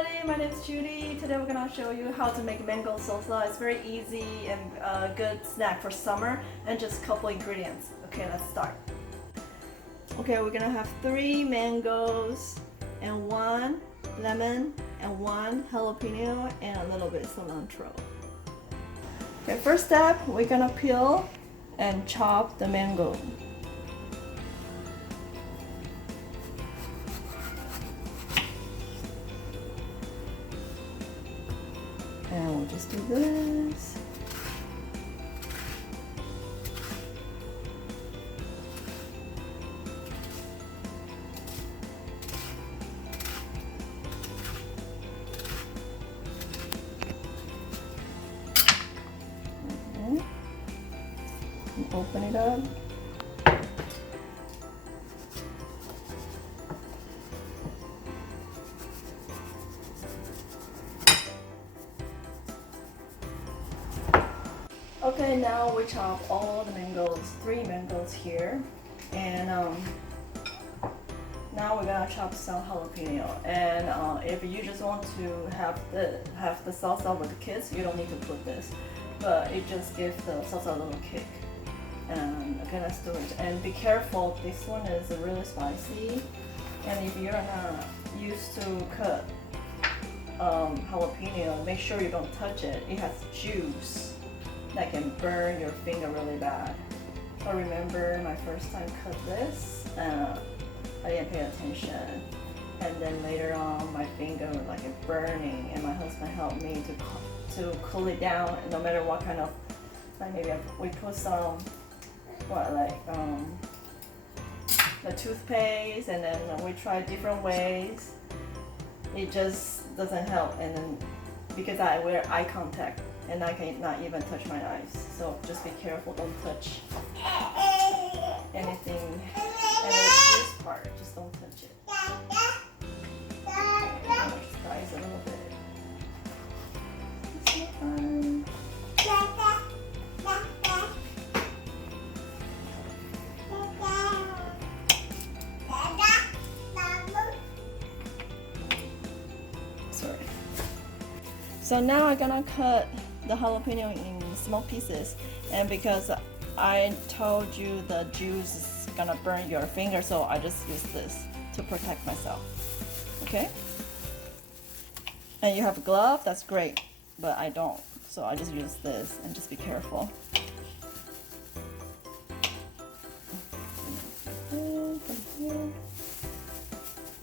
everybody, my name is Judy. Today we're gonna show you how to make mango salsa. It's very easy and a good snack for summer and just a couple ingredients. Okay, let's start. Okay, we're gonna have 3 mangoes and 1 lemon and 1 jalapeno and a little bit cilantro. Okay, first step, we're gonna peel and chop the mango. And we'll just do this. Okay. And open it up. Okay, now we chop all the mangoes, 3 mangoes here, and now we're gonna chop some jalapeno. And if you just want to have the salsa with the kids, you don't need to put this, but it just gives the salsa a little kick. And okay, let's do it. And be careful, this one is really spicy, and if you're not used to cut jalapeno, make sure you don't touch it. It has juice that can burn your finger really bad. I remember my first time cut this, I didn't pay attention, and then later on my finger was like burning, and my husband helped me to cool it down. No matter what kind of, like maybe we put some the toothpaste, and then we try different ways. It just doesn't help, and then because I wear eye contact and I cannot even touch my knives, so just be careful, don't touch anything. And this part, just don't touch it. Just dice a little bit. Sorry. So now I'm gonna cut the jalapeno in small pieces, and because I told you the juice is gonna burn your finger, so I just use this to protect myself. Okay? And you have a glove, that's great, but I don't, so I just use this, and just be careful.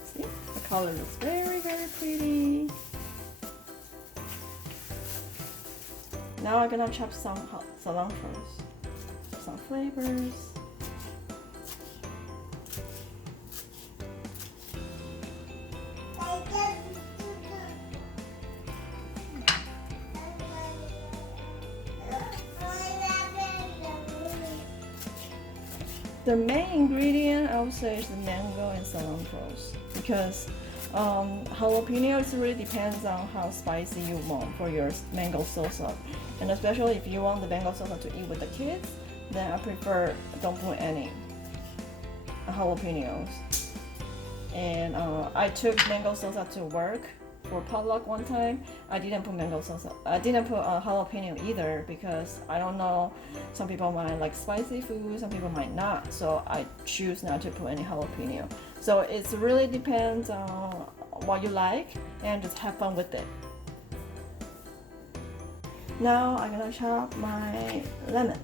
See? The color looks very, very pretty. Now I'm gonna chop some cilantros, some flavors. The main ingredient I would say is the mango and cilantros, because jalapenos really depends on how spicy you want for your mango salsa, and especially if you want the mango salsa to eat with the kids, then I prefer don't put any jalapenos. And I took mango salsa to work for potluck one time. I didn't put mango salsa. I didn't put jalapeno either, because I don't know, some people might like spicy food, some people might not, so I choose not to put any jalapeno. So it really depends on what you like, and just have fun with it. Now I'm gonna chop my lemon.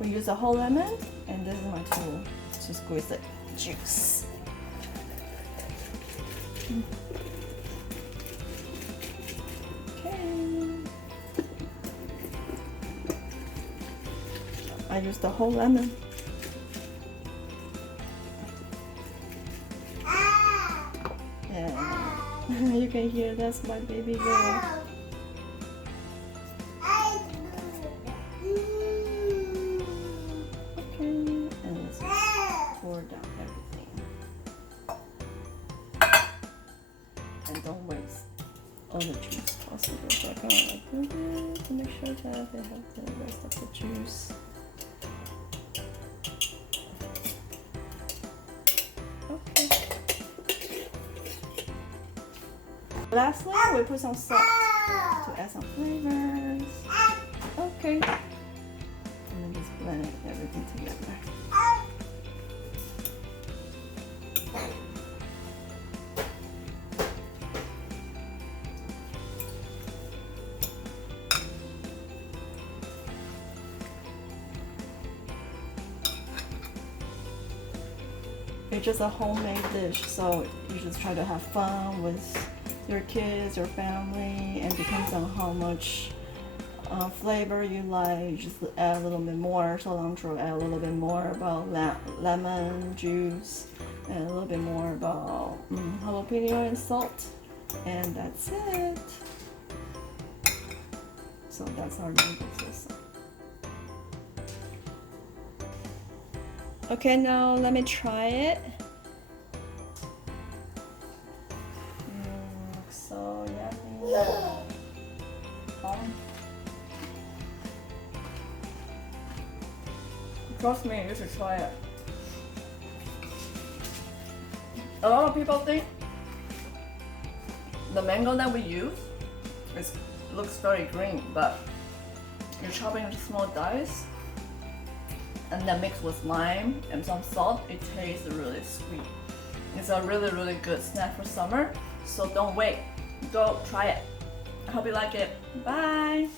We use a whole lemon, and this is my tool to squeeze the juice. I used the whole lemon. And you can hear that's my baby girl. Okay, and let's just pour down everything. And don't waste all the juice possible. So I kind of like do this to make sure that they have the rest of the juice. Lastly, we put some salt to add some flavors. Okay. And then just blend everything together. It's just a homemade dish, so you just try to have fun with your kids, your family, and depends on how much flavor you like. Just add a little bit more cilantro, add a little bit more about lemon juice, and a little bit more about jalapeno and salt, and that's it. So that's our mango salsa. Okay, now let me try it. Looks so yummy. Trust me, you should try it. A lot of people think the mango that we use looks very green, but you're chopping into small dice and then mixed with lime and some salt, it tastes really sweet. It's a really, really good snack for summer, so don't wait. Go try it. I hope you like it. Bye!